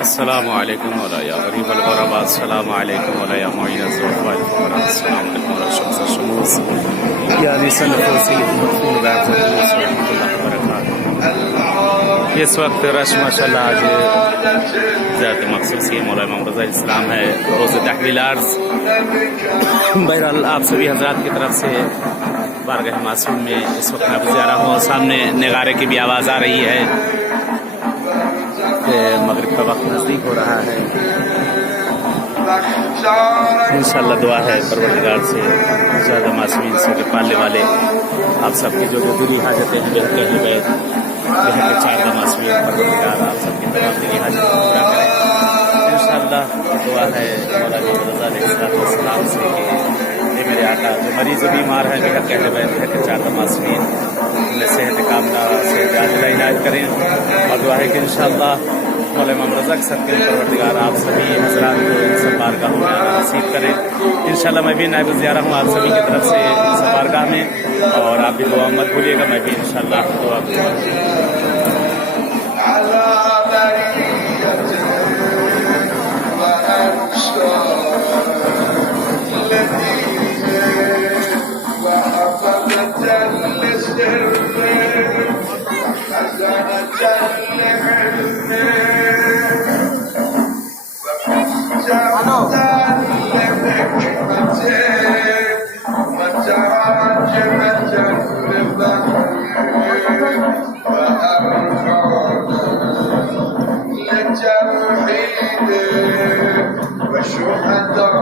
السلام عليكم ولا يا غريب الغرباء. السلام عليكم ولا يا معين الزوج والفقراء. السلام عليكم ولا شمس الشموس يا انيس النفوس المدفون بعد النفوس ورحمة الله وبركاته. इस वक्त रश माशाल्लाह आज ज़्यादा मखसूस ये मौला इमाम रज़ा इस्लाम है रोज़ तहवील अर्ज़। बहरहाल आप सभी हजरात की तरफ से बारगाह मासूम में इस वक्त मैं गुज़ारा हूँ। सामने नगारे की भी आवाज़ आ रही है कि मगरिब का वक्त नज़दीक हो रहा है। इंशाअल्लाह दुआ है परवरदिगार से ज़्यादा मासूमीन से के पालने वाले आप सबकी जो दिली हाजतें हैं बेहद कहने गए बेहद चार मासूमीन परवरदिगार आप सबकी तमाम दिली हाजतें पूरा करें। इंशाअल्लाह दुआ है मौला इमाम रज़ा अलैहिस्सलाम से कि ये मेरे आका जो मरीज़ बीमार है बेहद कहने गए बेहद चार मासूमीन उन्हें सेहत कामना से आजिला इलाज करें। और दुआ है कि इंशाअल्लाह मौला इमाम रज़ा के सदक़े परवरदिगार आप सभी हज़रात को इस बारगाह में आना नसीब करें। इंशाअल्लाह मैं भी नायब ज़ियारा हूँ आप सभी की तरफ से इस बारगाह में, और आप भी दुआ मत भूलिएगा, मैं भी इंशाअल्लाह दुआ وشهداء